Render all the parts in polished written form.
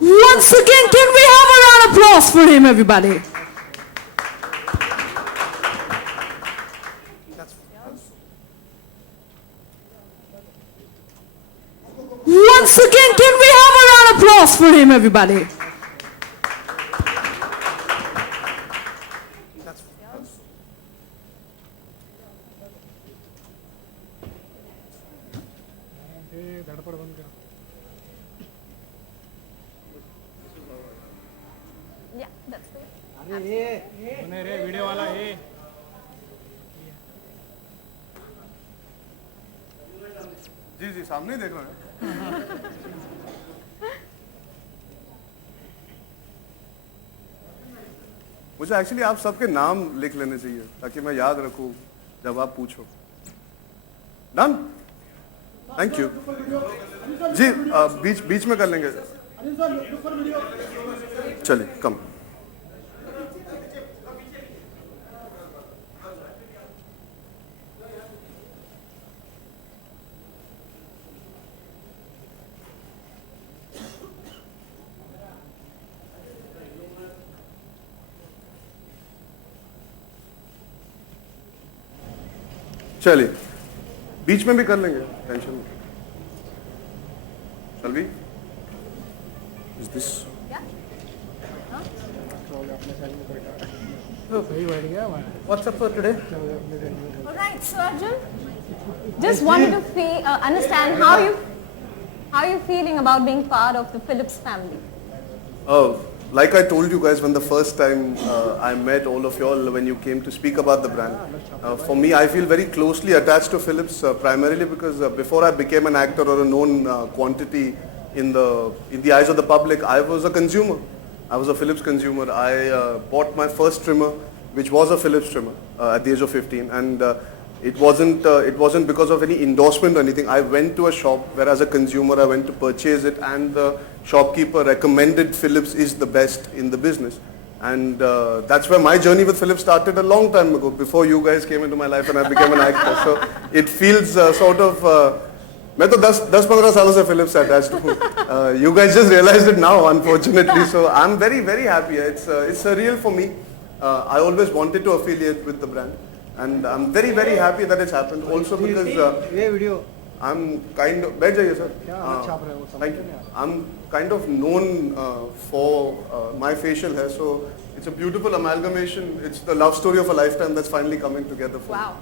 Once again, can we have a round of applause for him, everybody? Once again, can we have a round of applause for him, everybody? Yeah, that's the way. Video वाला है जी जी सामने ही देख रहे हैं मुझे actually आप सबके नाम लिख लेने चाहिए ताकि मैं याद रखूं जब आप पूछो डन थैंक यू जी बीच बीच में कर लेंगे चलिए कम चलिए बीच में भी कर लेंगे टेंशन नहीं चल भी is this What's up for today? All right, so Arjun, just wanted to understand how you feeling about being part of the Philips family. Like I told you guys when the first time I met all of y'all when you came to speak about the brand, for me I feel very closely attached to Philips primarily because before I became an actor or a known quantity in the eyes of the public, I was a consumer. I was a Philips consumer. I bought my first trimmer, which was a Philips trimmer at the age of 15, and it wasn't because of any endorsement or anything. I went to a shop where as a consumer I went to purchase it, and the shopkeeper recommended Philips is the best in the business. And that's where my journey with Philips started a long time ago, before you guys came into my life and I became an actor. So it feels sort of, मैं तो 10-15 सालों से Philips से attached हूँ. You guys just realized it now, unfortunately. So I'm very, very happy. It's surreal for me. I always wanted to affiliate with the brand. And I'm very, very happy that it's happened. Also because I'm kind of, बैठ जाइए sir. Thank you. I'm kind of known for my facial hair, so it's a beautiful amalgamation. It's the love story of a lifetime that's finally coming together for me. Wow.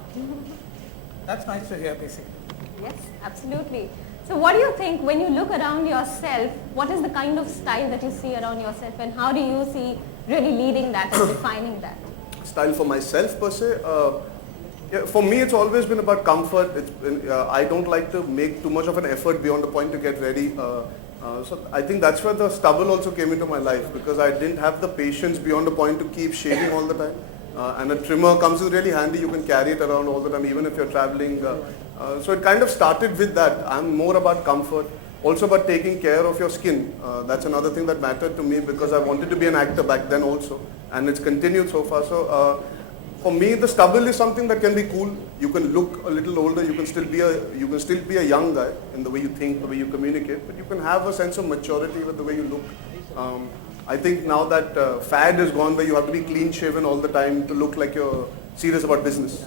That's nice to hear, basically. Yes, absolutely. So what do you think when you look around yourself, what is the kind of style that you see around yourself and how do you see really leading that and defining that? Style for myself per se, yeah, for me it's always been about comfort. I don't like to make too much of an effort beyond the point to get ready. So I think that's where the stubble also came into my life, because I didn't have the patience beyond the point to keep shaving all the time. And a trimmer comes in really handy. You can carry it around all the time, even if you're traveling. So it kind of started with that. I'm more about comfort, also about taking care of your skin. That's another thing that mattered to me, because I wanted to be an actor back then also, and it's continued so far. So for me, the stubble is something that can be cool. You can look a little older. You can still be a young guy in the way you think, the way you communicate, but you can have a sense of maturity with the way you look. I think now that fad is gone, where you have to be clean shaven all the time to look like you're serious about business.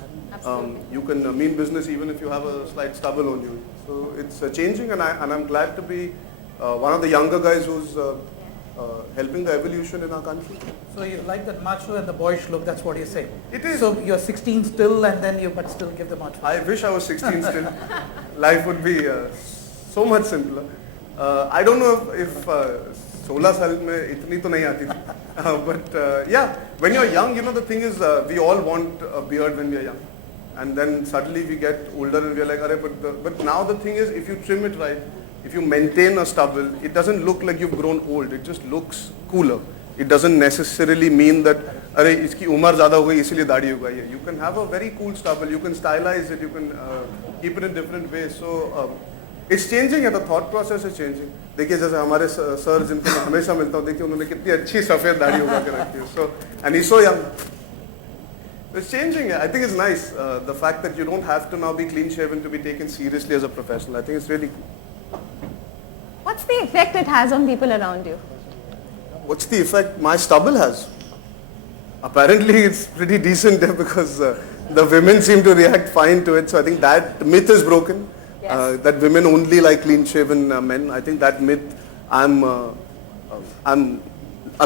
You can mean business even if you have a slight stubble on you. So it's changing, and I'm glad to be one of the younger guys who's helping the evolution in our country. So you like that macho and the boyish look, that's what you're saying? It is. So you're 16 still, and then but still give the macho. I wish I was 16 still. Life would be so much simpler. I don't know if 16 साल में इतनी तो नहीं आती थी. But yeah, when you're young, you know, the thing is, we all want a beard when we are young. And then suddenly we get older and we're like, but now the thing is, if you trim it right, if you maintain a stubble, it doesn't look like you've grown old. It just looks cooler. It doesn't necessarily mean that, अरे इसकी उम्र ज़्यादा हो गई इसीलिए दाढ़ी हो गई है. You can have a very cool stubble. You can stylize it. You can keep it in different ways. So it's changing. The thought process is changing. देखिए जैसे हमारे सर जिनको मैं हमेशा मिलता हूँ, देखिए उन्होंने कितनी अच्छी सफ़ेद दाढ़ी उगा के रखी है. So and he's so young. It's changing. I think it's nice. The fact that you don't have to now be clean shaven to be taken seriously as a professional. I think it's really cool. What's the effect it has on people around you? what's the effect my stubble has? Apparently it's pretty decent there because the women seem to react fine to it. So I think that myth is broken. Yes. That women only like clean-shaven men. I think that myth, I'm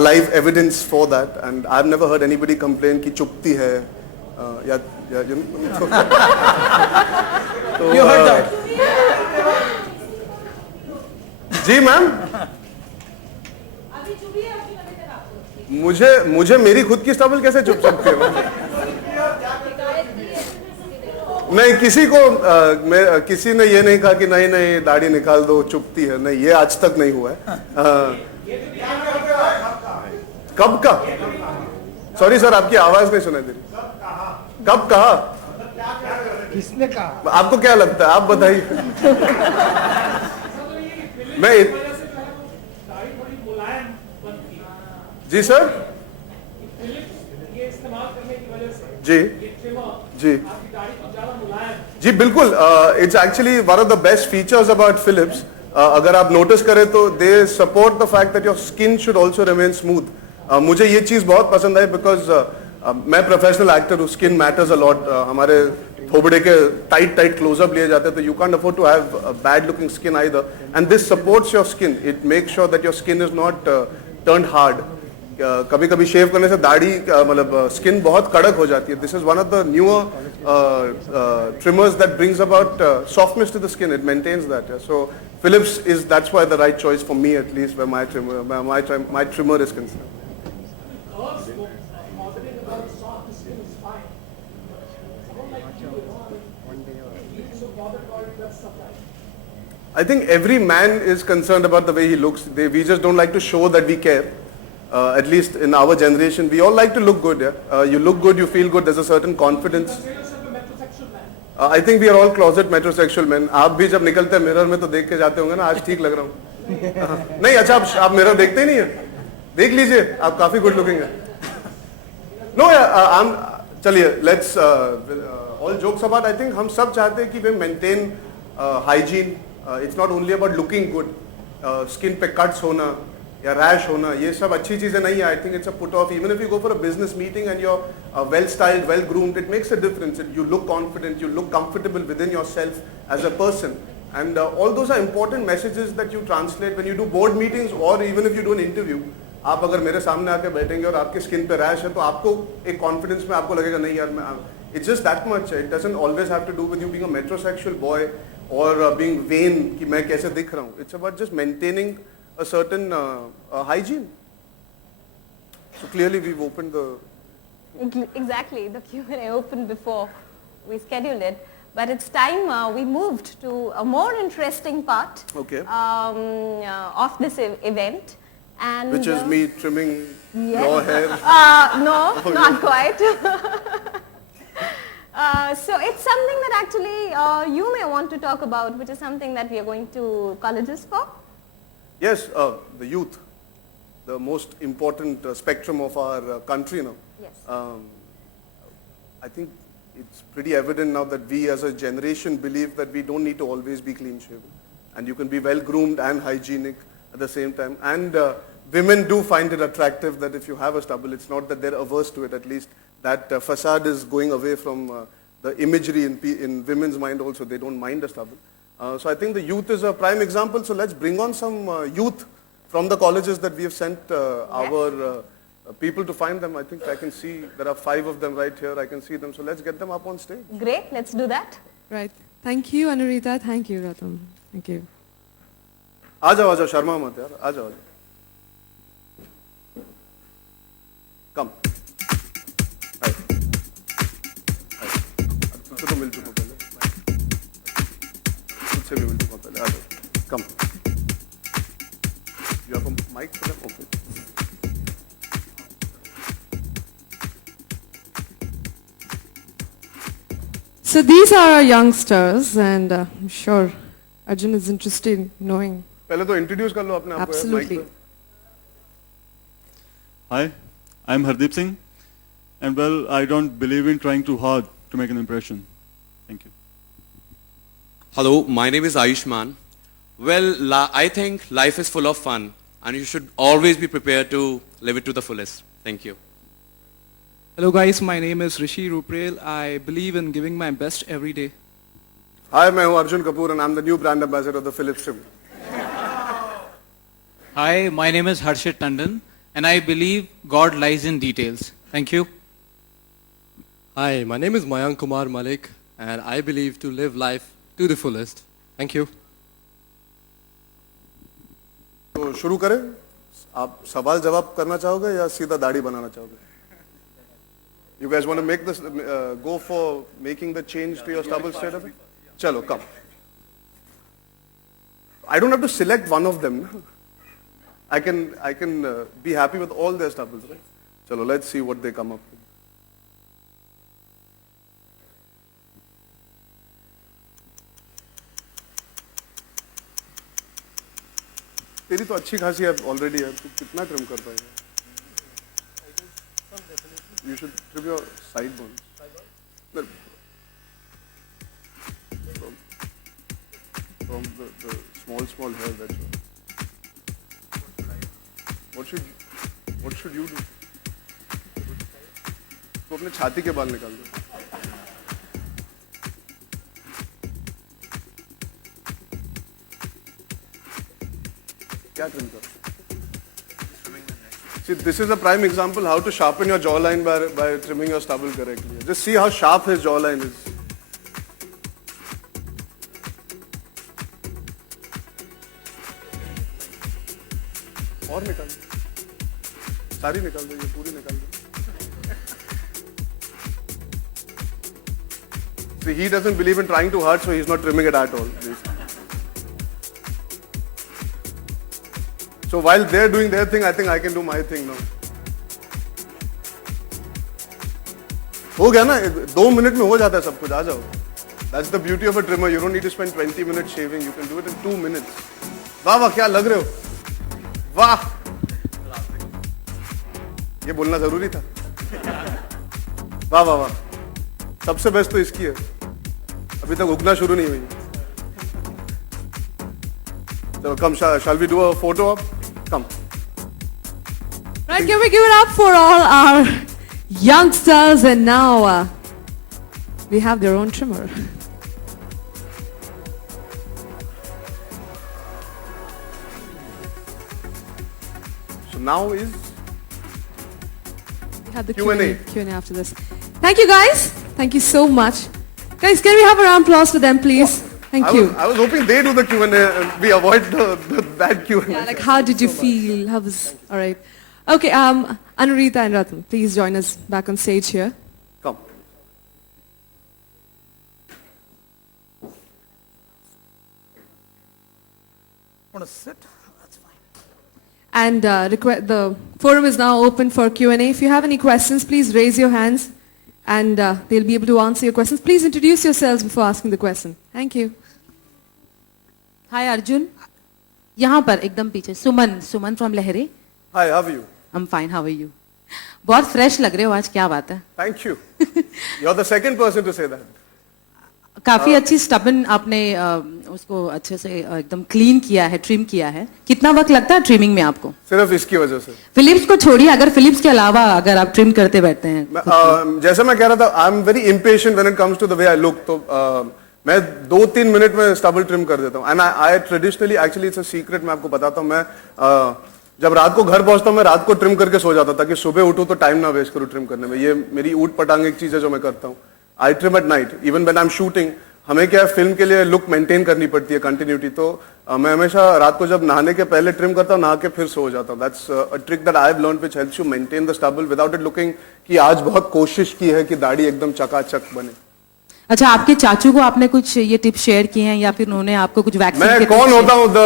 alive evidence for that, and I've never heard anybody complain कि चुपती है, या you know. You heard that? जी ma'am, मुझे मेरी खुद की stubble कैसे चुप सकती है? नहीं, किसी ने ये नहीं कहा कि नहीं दाढ़ी निकाल दो चुपती है, नहीं, ये आज तक नहीं हुआ है। कब का? सॉरी सर, आपकी आवाज नहीं सुनाई दे रही। कब कहा? किसने कहा? आपको क्या लगता है, आप बताइए। मैं जी सर, जी जी जी बिल्कुल, it's actually one of the best features about Philips. अगर आप नोटिस करें तो they support the fact that your skin should also remain smooth. मुझे ये चीज बहुत पसंद आई बिकॉज मैं प्रोफेशनल एक्टर हूँ, स्किन मैटर्स अ लॉट। हमारे थोबड़े के टाइट क्लोजअप लिए जाते हैं, तो you can't afford to have bad looking skin either, and this supports your skin. It makes sure that your skin is not turned hard. कभी कभी शेव करने से दाढ़ी मतलब स्किन बहुत कड़क हो जाती है। This is one of the newer trimmers that brings about softness to the skin. It maintains that. So Philips is, that's why the right choice for me, at least where my trimmer is concerned. I think every man is concerned about the way he looks. We just don't like to show that we care. At least in our generation, we all like to look good. Yeah? You look good, you feel good. There's a certain confidence. I think we are all closet metrosexual men. आप भी जब निकलते हैं mirror में तो देख के जाते होंगे ना, आज ठीक लग रहा हूँ। नहीं, अच्छा आप मिरर देखते ही नहीं है? देख लीजिए, आप काफी गुड लुकिंग है। No, चलिए, let's all jokes apart. I think हम सब चाहते हैं कि we maintain hygiene. It's not only about looking good. Skin पे cuts होना या रैश होना, ये सब अच्छी चीजें नहीं है। I think it's a put off. Even if you go for a business meeting and you're well styled, well groomed, it makes a difference. You look confident, you look comfortable within yourself as a person, and all those are important messages that you translate when you do board meetings or even if you do an interview. आप अगर मेरे सामने आके बैठेंगे और आपके skin पे rash है तो आपको एक कॉन्फिडेंस में आपको लगेगा नहीं यार मैं, it's just that much. It doesn't always have to do with you being a metrosexual boy or being vain कि मैं कैसे दिख रहा हूँ. It's about just maintaining a certain hygiene. So clearly we've opened the... Exactly, the Q&A opened before we scheduled it. But it's time we moved to a more interesting part Okay. Of this event. And Which is me trimming your hair. No, not quite. So it's something that actually you may want to talk about, which is something that we are going to colleges for. Yes, the youth, the most important spectrum of our country now. Yes. I think it's pretty evident now that we as a generation believe that we don't need to always be clean shaven, and you can be well groomed and hygienic at the same time. And women do find it attractive that if you have a stubble, it's not that they're averse to it. At least that facade is going away from the imagery in women's mind also. They don't mind a stubble. So I think the youth is a prime example. So let's bring on some youth from the colleges that we have sent our people to find them. I think I can see there are 5 of them right here. I can see them. So let's get them up on stage. Great, let's do that. Right. Thank you, Anurita. Thank you, Ratam. Thank you. आ जाओ शर्मा मत यार, आ जाओ। Come. Hi. तुझसे तो मिल चुका पहले। तुझसे भी मिल चुका पहले, आ जाओ। Come. You have a mic for them? Okay. So these are our youngsters, and I'm sure Arjun is interested in knowing. पहले तो इंट्रोड्यूस कर लो अपने आप को। Absolutely. Hi, I'm Hardeep Singh, and well, I don't believe in trying too hard to make an impression. Thank you. Hello, my name is Ayushman. Well, I think life is full of fun. and you should always be prepared to live it to the fullest. Thank you. Hello guys, my name is Rishi Ruprel. I believe in giving my best every day. Hi, मैं हूँ Arjun Kapoor and I'm the new brand ambassador of the Philips trim. Hi, my name is Harshit Tandon, and I believe God lies in details. Thank you. Hi, my name is Mayank Kumar Malik, and I believe to live life to the fullest. Thank you. तो शुरू करें? आप सवाल जवाब करना चाहोगे या सीधा दाढ़ी बनाना चाहोगे? You guys want to make this, go for making the change to your stubble straight away? Chalo, come. I don't have to select one of them. I can be happy with all their stubbles, right? Chalo, let's see what they come up with. तेरी तो अच्छी खासी है already है, तू कितना trim कर पाएगा? You should trim your sideburns. From the small hair that's all. What should you do? तो अपने छाती के बाल निकाल दो. क्या trim करो? See, this is a prime example how to sharpen your jawline by trimming your stubble correctly. Just see how sharp his jawline is. और निकाल दो. सारी निकाल दो, ये पूरी निकाल दो. See, he doesn't believe in trying to hurt, so he's not trimming it at all. So while they're doing their thing, I think I can do my thing now. हो गया ना? 2 मिनट में हो जाता है सब कुछ. आ जाओ. That's the beauty of a trimmer. You don't need to spend 20 minutes shaving. You can do it in 2 minutes. वाह वाह, क्या लग रहे हो? वाह. ये बोलना जरूरी था. वाह वाह वाह. सबसे बेस्ट तो इसकी है. अभी तक उगना शुरू नहीं हुई. So come, shall we do a photo op? Come. Right, can we give it up for all our youngsters? And now we have their own trimmer. So now is We have the Q&A. Q&A after this. Thank you guys. Thank you so much. Guys, can we have a round of applause for them, please? Thank you. I was hoping they do the Q&A and we avoid the bad Q&A. Yeah, like how did you feel? How was, all right. Okay, Anurita and Ratan, please join us back on stage here. Come. Want to sit? That's fine. And the forum is now open for Q&A. If you have any questions, please raise your hands and they'll be able to answer your questions. Please introduce yourselves before asking the question. Thank you. हाय अर्जुन, यहाँ पर एकदम पीछे Suman from लहरे. Hi, how are you? I am fine, how are you? बहुत fresh लग रहे हो आज, क्या बात है? Thank you. You're the second person to say that. काफी अच्छी स्टबन आपने उसको अच्छे से एकदम क्लीन किया है, ट्रिम किया है. कितना वक्त लगता है ट्रिमिंग में आपको? सिर्फ इसकी वजह से. फिलिप्स को छोड़िए, अगर फिलिप्स के अलावा अगर आप ट्रिम करते बैठते हैं. जैसे मैं कह रहा था, I am very impatient when it comes to the way I look. तो मैं 2-3 मिनट में स्टबल ट्रिम कर देता हूँ. And I traditionally, actually it's a secret, मैं आपको बताता हूँ. मैं जब रात को घर पहुंचता हूँ, मैं रात को ट्रिम करके सो जाता था कि सुबह उठूं तो टाइम ना वेस्ट करूँ ट्रिम करने में. ये मेरी ऊट पटांग एक चीज है जो मैं करता हूँ. I trim at night even when I am shooting. हमें क्या है, फिल्म के लिए लुक मेंटेन करनी पड़ती है, कंटिन्यूटी. तो मैं हमेशा रात को जब नहाने के पहले ट्रिम करता हूँ, नहा के फिर सो जाता हूँ. That's a trick that I have learned which helps you maintain the stubble without it looking कि आज बहुत कोशिश की है कि दाढ़ी एकदम चकाचक बने. अच्छा, आपके चाचू को आपने कुछ ये टिप्स शेयर किए हैं या फिर उन्होंने आपको कुछ वैक्सीन? मैं कौन होता हूँ? द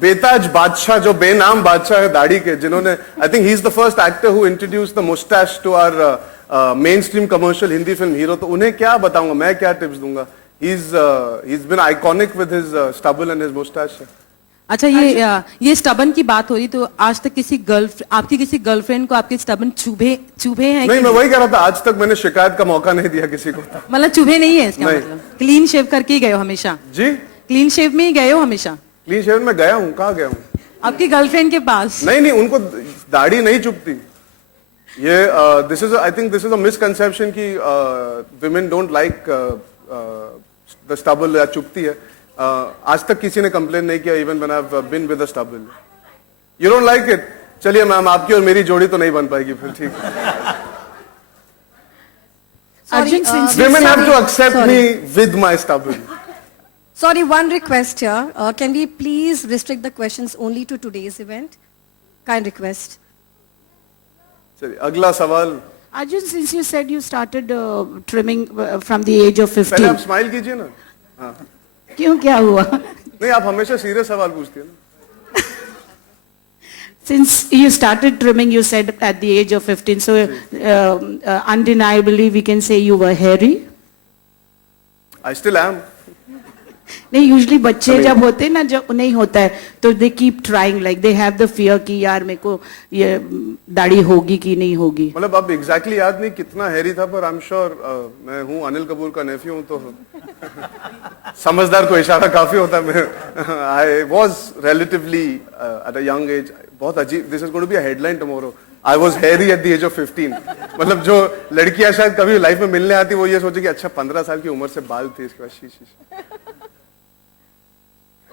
बेताज बादशाह, जो बेनाम बादशाह है दाढ़ी के, जिन्होंने, I think he is the first actor who introduce the moustache to our mainstream commercial Hindi film hero. तो उन्हें क्या बताऊंगा, मैं क्या टिप्स दूंगा? He's been iconic with his stubble and his mustache. अच्छा, ये स्टबन की बात हो रही, तो आज तक आपकी किसी गर्लफ्रेंड को आपके स्टबन चुभे हैं? नहीं, मैं वही कह रहा था, आज तक मैंने शिकायत का मौका नहीं दिया किसी को. मतलब चुभे नहीं है इसका मतलब? क्लीन शेव करके ही गए हो हमेशा? जी, क्लीन शेव में ही गए हो हमेशा? क्लीन शेव में गया हूँ. कहाँ गया हूँ? आपकी गर्लफ्रेंड के पास? नहीं, उनको दाढ़ी नहीं चुभती. ये this is I think this is a misconception कि women don't like the stubble या चुभती है. आज तक किसी ने कंप्लेन नहीं किया, even when I've been with a stubble. You don't like it? चलिए मैम, आपकी और मेरी जोड़ी तो नहीं बन पाएगी फिर. ठीक. Arjun, since you Women have to studied- accept Sorry. me with my stubble. Sorry, one request here. Can we please restrict the questions only to today's event? Kind request. चलिए अगला सवाल. Arjun, since you said you started trimming from the age of पहले 15. आप smile कीजिए ना. हाँ. क्यों, क्या हुआ? नहीं, आप हमेशा सीरियस सवाल पूछती है ना. Since you started trimming, you said at the age of 15, so undeniably we can say you were hairy. I still am. नहीं, usually बच्चे जब होते हैं ना, जब नहीं होता है तो they keep trying, like they have the fear कि यार मेरे को ये दाढ़ी होगी कि नहीं होगी. मतलब अब एग्जैक्टली याद नहीं कितना हैरी था, पर आई एम श्योर मैं हूँ अनिल कपूर का नेफ्यू हूँ, तो समझदार को इशारा काफी होता है. मैं I was relatively at a young age. बहुत अजीब. This is going to be a headline tomorrow. I was hairy at the age of 15. मतलब जो लड़कियां शायद कभी लाइफ में मिलने आती वो ये सोचे कि अच्छा 15 साल की उम्र से बाल थे, इसके बाद शीश.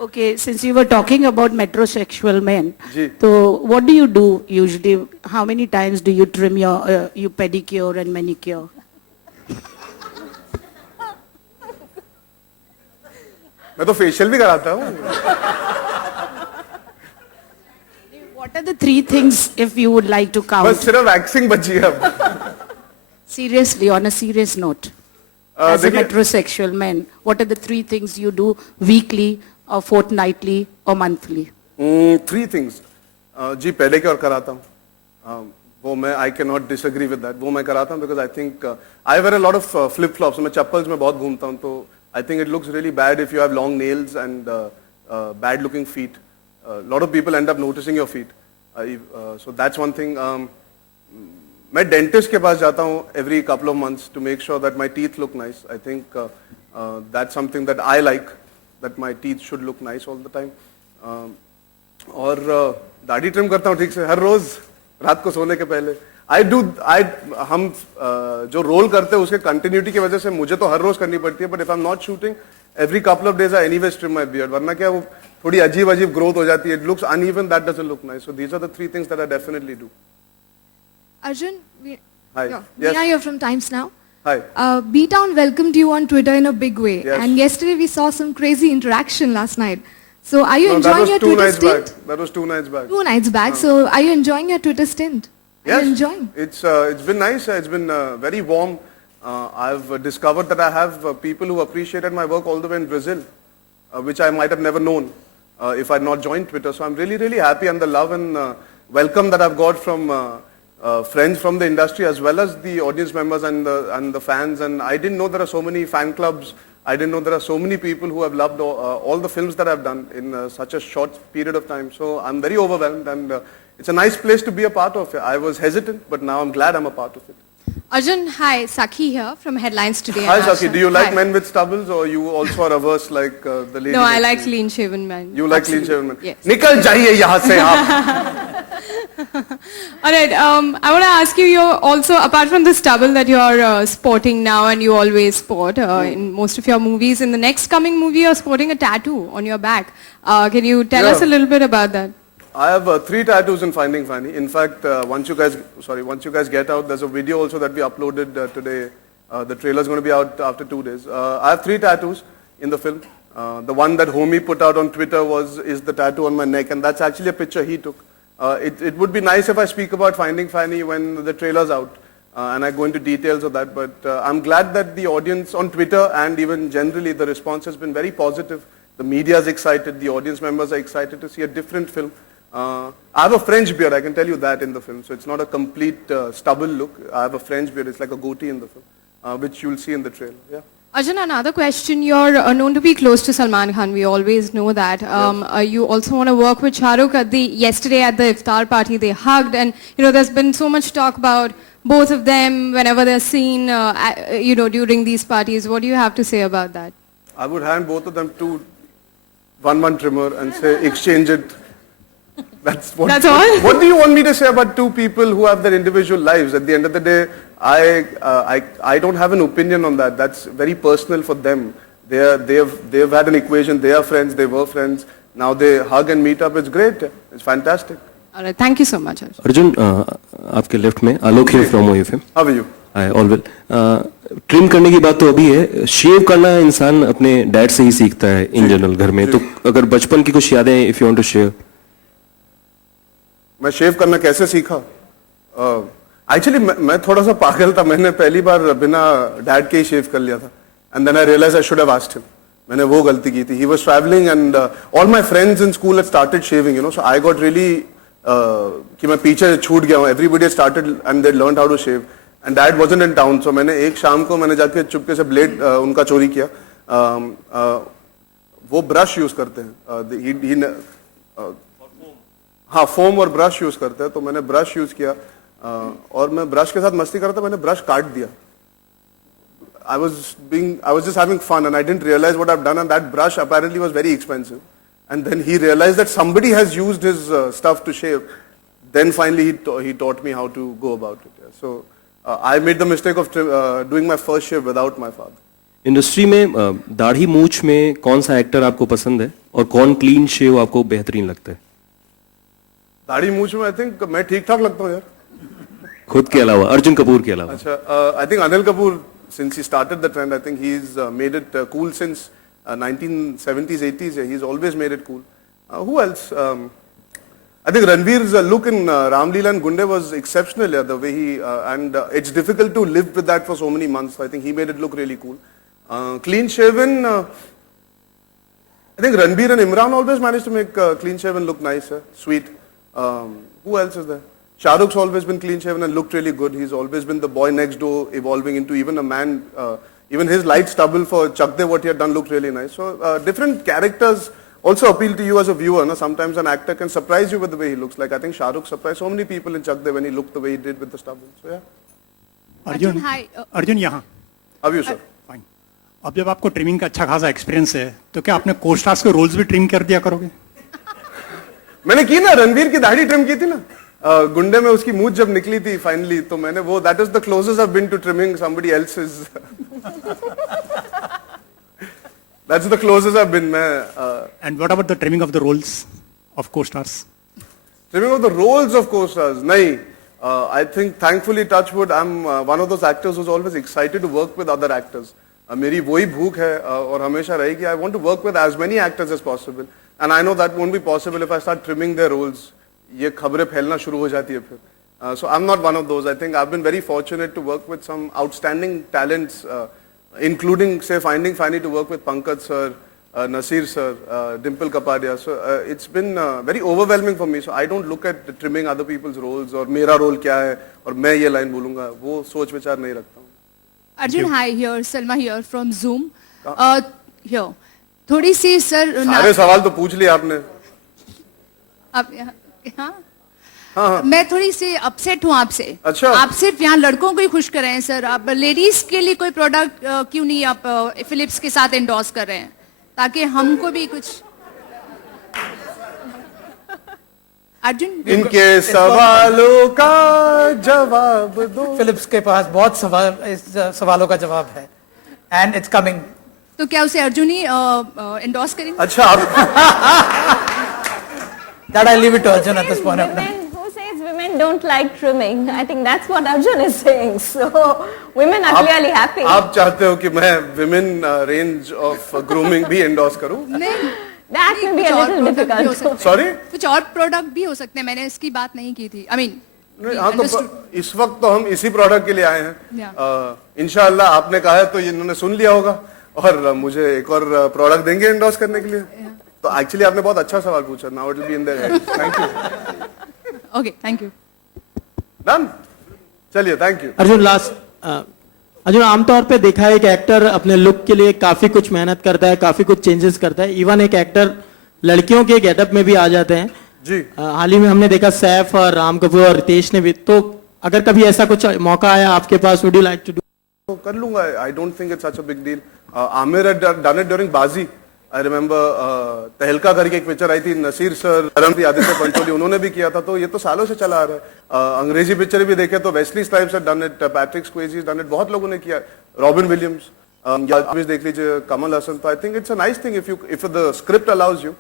Okay, since you were talking about metrosexual men, ji. so what do you do usually? How many times do you trim your pedicure and manicure? मैं तो फेशियल भी कराता हूँ. What are the 3 things if you would like to count? बस सिर्फ waxing बची है अब. Seriously, on a serious note, as a देखिए, metrosexual man, what are the 3 things you do weekly or fortnightly or monthly? 3 things. जी pedicure कराता हूँ. वो मैं I can not disagree with that. वो मैं कराता हूँ because I think I wear a lot of flip flops. मैं चप्पल्स में बहुत घूमता हूँ, तो I think it looks really bad if you have long nails and bad looking feet. Lot of people end up noticing your feet. So that's one thing. मैं dentist के पास जाता हूँ every couple of months to make sure that my teeth look nice. I think that's something that I like, that my teeth should look nice all the time. और दाढ़ी trim करता हूँ ठीक से हर रोज रात को सोने के पहले. हम जो रोल करते हैं उसके कंटिन्यूटी की वजह से मुझे तो हर रोज करनी पड़ती है, but if I am not shooting every couple of days I anyways trim my beard. वरना क्या वो थोड़ी अजीब ग्रोथ हो जाती है. It looks uneven, that doesn't look nice. So these are the 3 things that I definitely do. Arjun, Hi. Meena Yes. here from Times Now. Hi. B-Town welcomed you on Twitter in a big way. Yes. And yesterday we saw some crazy interaction last night. So are you No, that enjoying was your 2 Twitter nights stint? back. That was 2 nights back. 2 nights back. So are you enjoying your Twitter stint? Are Yes, you enjoying? it's been nice. It's been very warm. I've discovered that I have people who appreciated my work all the way in Brazil, which I might have never known if I'd not joined Twitter. So I'm really, really happy, and the love and welcome that I've got from friends from the industry as well as the audience members and the fans. And I didn't know there are so many fan clubs. I didn't know there are so many people who have loved all the films that I've done in such a short period of time. So I'm very overwhelmed, and it's a nice place to be a part of it. I was hesitant, but now I'm glad I'm a part of it. Arjun, hi, Sakhi here from Headlines Today. Hi Sakhi, do you like Hi. men with stubbles, or you also are averse like the lady? No, I next like to you? clean-shaven men. You like Absolutely. clean-shaven men? Yes. निकल जाइए यहाँ से आप. All right, I want to ask you, you're also, apart from the stubble that you're sporting now and you always sport in most of your movies, in the next coming movie you're sporting a tattoo on your back. Can you tell us a little bit about that? I have 3 tattoos in Finding Fanny. In fact, once you guys get out, there's a video also that we uploaded today. The trailer is going to be out after 2 days. I have 3 tattoos in the film. The one that Homie put out on Twitter is the tattoo on my neck, and that's actually a picture he took. It would be nice if I speak about Finding Fanny when the trailer's out, and I go into details of that. But I'm glad that the audience on Twitter and even generally the response has been very positive. The media is excited. The audience members are excited to see a different film. I have a French beard, I can tell you that in the film. So it's not a complete stubble look. I have a French beard. It's like a goatee in the film, which you'll see in the trailer. Yeah. Arjun, another question. You're known to be close to Salman Khan. We always know that. You also want to work with Shah Rukh. Yesterday at the iftar party, they hugged, and there's been so much talk about both of them whenever they're seen, during these parties. What do you have to say about that? I would hand both of them to one trimmer and say, exchange it. That's what. That's all? What do you want me to say about two people who have their individual lives? At the end of the day, I don't have an opinion on that. That's very personal for them. They've had an equation. They are friends. They were friends. Now they hug and meet up. It's great. It's fantastic. All right, thank you so much, Arjun. Arjun आपके left में आलोक है from OFM. How are you? Hi all well. Trim करने की बात तो अभी है. शेव करना इंसान अपने डैड से ही सीखता है इन जनरल घर में. तो अगर बचपन की कुछ यादें if you want to share. मैं शेव करना कैसे सीखा? एक्चुअली मैं थोड़ा सा पागल था. मैंने पहली बार बिना डैड के ही शेव कर लिया था. And then I realise I should have asked him. मैंने वो गलती की थी. He was travelling and all my friends in school had started shaving, you know. So I got really कि मैं पीछे छूट गया हूँ. Everybody started and they learned how to shave and dad wasn't in town. So मैंने एक शाम को मैंने जाके चुपके से ब्लेड उनका चोरी किया. वो ब्रश यूज करते हैं. हाँ, फोम और ब्रश यूज करते हैं. तो मैंने ब्रश यूज किया और मैं ब्रश के साथ मस्ती कर रहा था. मैंने ब्रश काट दिया. I was just having fun and I didn't realize what I've done, and that brush apparently was very expensive. And then he realized that somebody has used his stuff to shave. Then finally he taught me how to go about it. Yeah. So I made the mistake of doing my first shave without my father. Industry में दाढ़ी मूछ में कौन सा actor आपको पसंद है और कौन क्लीन शेव आपको बेहतरीन लगता है? दाढ़ी मूछ में आई थिंक मैं ठीक ठाक लगता हूँ यार. खुद के अलावा, अर्जुन कपूर के अलावा. अच्छा, I think Anil Kapoor, since he started the trend, I think he's made it cool since 1970s, 80s. Yeah, he's always made it cool. Who else? I think Ranveer's look in Ramleela and Gunde was exceptional. Yeah, the way he and it's difficult to live with that for so many months. I think he made it look really cool. Clean shaven. I think Ranveer and Imran always managed to make clean shaven look nice, sweet. Who else is there? Shah Rukh's always been clean shaven and looked really good. He's always been the boy next door, evolving into even a man. Even his light stubble for Chak De, what he had done looked really nice. So different characters also appeal to you as a viewer. No? Sometimes an actor can surprise you with the way he looks. Like I think Shah Rukh surprised so many people in Chak De when he looked the way he did with the stubble. So yeah. Arjun, hi. Arjun यहाँ. How are you, sir? Fine. अब जब आपको trimming का अच्छा खासा experience है, तो क्या आपने को-स्टार्स के रोल्स भी ट्रिम कर दिया करोगे? मैंने की ना, रणवीर की दाढ़ी ट्रिम की थी ना. गुंडे में उसकी मूंछ जब निकली थी फाइनली, तो मैंने वो that is the closest I have been to trimming somebody else's. That's the closest I have been. मैं and what about the trimming of the roles of costars? Trimming of the roles of costars नहीं. I think thankfully touch wood I am one of those actors who is always excited to work with other actors. मेरी वही भूख है और हमेशा रहेगी. I want to work with as many actors as possible and I know that won't be possible if I start trimming their roles. ये खबरें फैलना शुरू हो जाती है फिर. So I'm not one of those. I think I've been very fortunate to work with some outstanding talents, including say finding finally to work with Pankaj sir, Nasir sir, Dimple Kapadia. So it's been very overwhelming for me. So I don't look at trimming other people's roles और मेरा role क्या है और मैं ये line बोलूँगा, वो सोच विचार नहीं रखता हूँ. Arjun, hi here, Selma here from Zoom. Here, थोड़ी सी सर. सारे सवाल तो पूछ लिए आपने. हाँ? मैं थोड़ी सी अपसेट हूँ आपसे. अच्छा. आप सिर्फ यहाँ लड़कों को ही खुश कर रहे हैं सर. आप लेडीज के लिए कोई प्रोडक्ट क्यों नहीं आप फिलिप्स के साथ एंडोर्स कर रहे हैं ताकि हमको भी कुछ. अर्जुन, इनके सवालों का जवाब दो. फिलिप्स के पास बहुत सवालों का जवाब है एंड इट्स कमिंग. तो क्या उसे अर्जुन ही एंडोर्स करेंगे? अच्छा. That I leave it to Arjun at this point of time. Who says women don't like trimming? I think that's what Arjun is saying. So women are clearly happy. आप चाहते हो कि मैं women range of grooming भी endorse करूं? नहीं. That may be a little difficult. Sorry? कुछ और प्रोडक्ट भी हो सकते हैं. मैंने इसकी बात नहीं की थी. I mean. हाँ, तो इस वक्त तो हम इसी प्रोडक्ट के लिए आए हैं. इंशाल्लाह आपने कहा है तो इन्होंने सुन लिया होगा और मुझे एक और प्रोडक्ट देंगे एंडोर्स करने के लिए. तो एक्चुअली आपने बहुत अच्छा सवाल पूछा. Now it will be in their head. Thank you. Okay, thank you. Done. चलिए, थैंक यू. अर्जुन, आमतौर पे देखा है कि एक्टर अपने लुक के लिए काफी कुछ मेहनत करता है, काफी कुछ चेंजेस करता है. इवन एक एक्टर लड़कियों के गेटअप में भी आ जाते हैं. जी. हाल ही में हमने देखा सैफ और राम कपूर और रितेश ने भी. तो अगर कभी ऐसा कुछ मौका आया आपके पास, would you like to do? कर लूंगा. I don't think it's such a big deal. Aamir had done it during Baazi. I remember तहलका करके एक पिक्चर आई थी, नसीर सर, आदित्य पंचोली, उन्होंने भी किया था, तो ये तो सालों से चला आ रहा है। अंग्रेजी पिक्चर भी देखे तो Wesley Snipes had done it, Patrick स्क्वेजी हैज डन इट, बहुत लोगों ने किया, रॉबिन विलियम्स, या देख लीजिए कमल हसन। तो I think it's a nice thing if the script allows you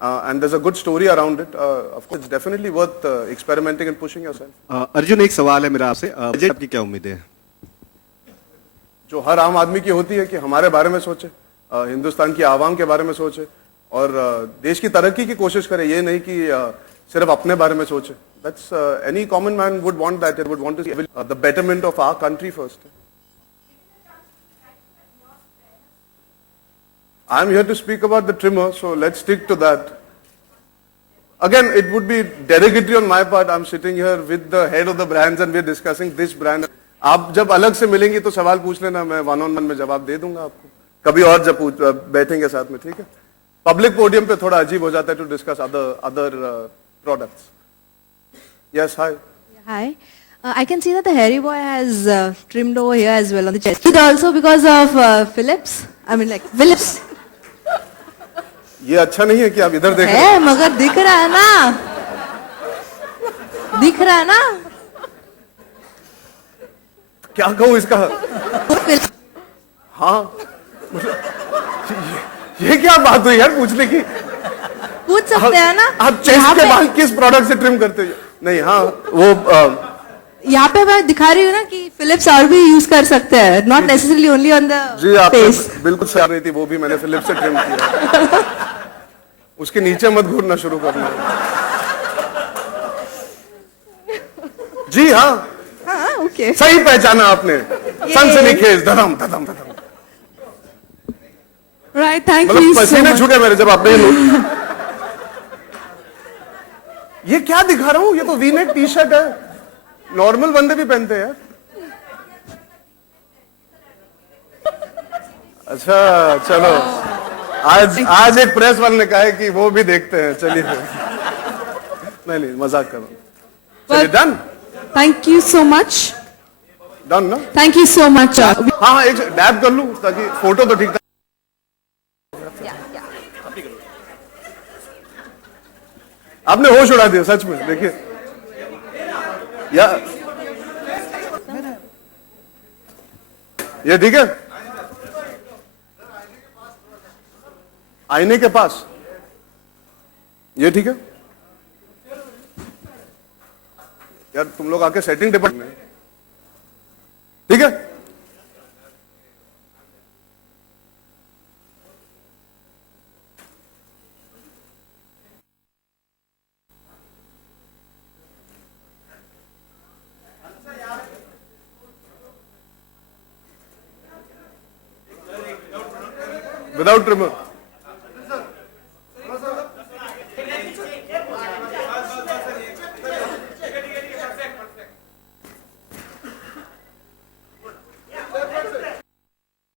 and there's a good story around it. Of course, it's definitely worth experimenting and pushing yourself. Arjun, एक सवाल है मेरा आपसे, बजट आपकी क्या उम्मीद है? जो हर आम आदमी की होती है कि हमारे बारे में सोचे, हिंदुस्तान की आवाम के बारे में सोचे और देश की तरक्की की कोशिश करे, ये नहीं कि सिर्फ अपने बारे में सोचे. That's any common man would want that. It would want to see the betterment of our country first. I'm here to speak about the trimmer, so let's stick to that. Again, it would be derogatory on my part. I'm sitting here with the head of the brands and we're discussing this brand. आप जब अलग से मिलेंगी तो सवाल पूछ लेना, मैं वन ऑन वन में जवाब दे दूंगा आपको, कभी और जब बैठेंगे साथ में, ठीक है? पब्लिक पोडियम पे थोड़ा अजीब हो जाता है to discuss other products. Yes, hi. Hi. I can see that the hairy boy has trimmed over here as well on the chest. It also because of Philips. I mean, like Philips. ये अच्छा नहीं है कि आप इधर देख रहे हैं, मगर दिख रहा है ना, दिख रहा है ना. क्या कहूँ इसका? हाँ, ये क्या बात हुई यार पूछने की? पूछ सकते हैं ना. आप चेस्ट के बाल किस प्रोडक्ट से ट्रिम करते हो? नहीं, हाँ वो यहाँ पे मैं दिखा रही हूँ ना कि फिलिप्स और भी यूज कर सकते हैं, not necessarily only on the जी, आप फेस. बिल्कुल सही रही थी, वो भी मैंने फिलिप्स से ट्रिम किया. उसके नीचे मत घूरना शुरू करना. जी हाँ, ओके, सही पहचाना आपने. सनसनीखेज, धड़म धड़म धड़म. Right, thank you मतलब so पसीने much. छूटे मेरे जब आपने ये क्या दिखा रहा हूँ? ये तो वी-नेक टी शर्ट है, नॉर्मल बंदे भी पहनते हैं यार. अच्छा चलो, आज एक प्रेस वाले ने कहा है कि वो भी देखते हैं. चलिए नहीं मजाक कर रहा हूँ. चलिए done. Thank you so much. Done ना? Thank you so much. हाँ, एक डैब कर लूँ ताकि फोटो तो ठीक. आपने होश उड़ा दिया सच में. देखिए ये ठीक है. आईने के पास ये ठीक है यार. तुम लोग आके सेटिंग डिपार्टमेंट में, ठीक है? Without trimmer.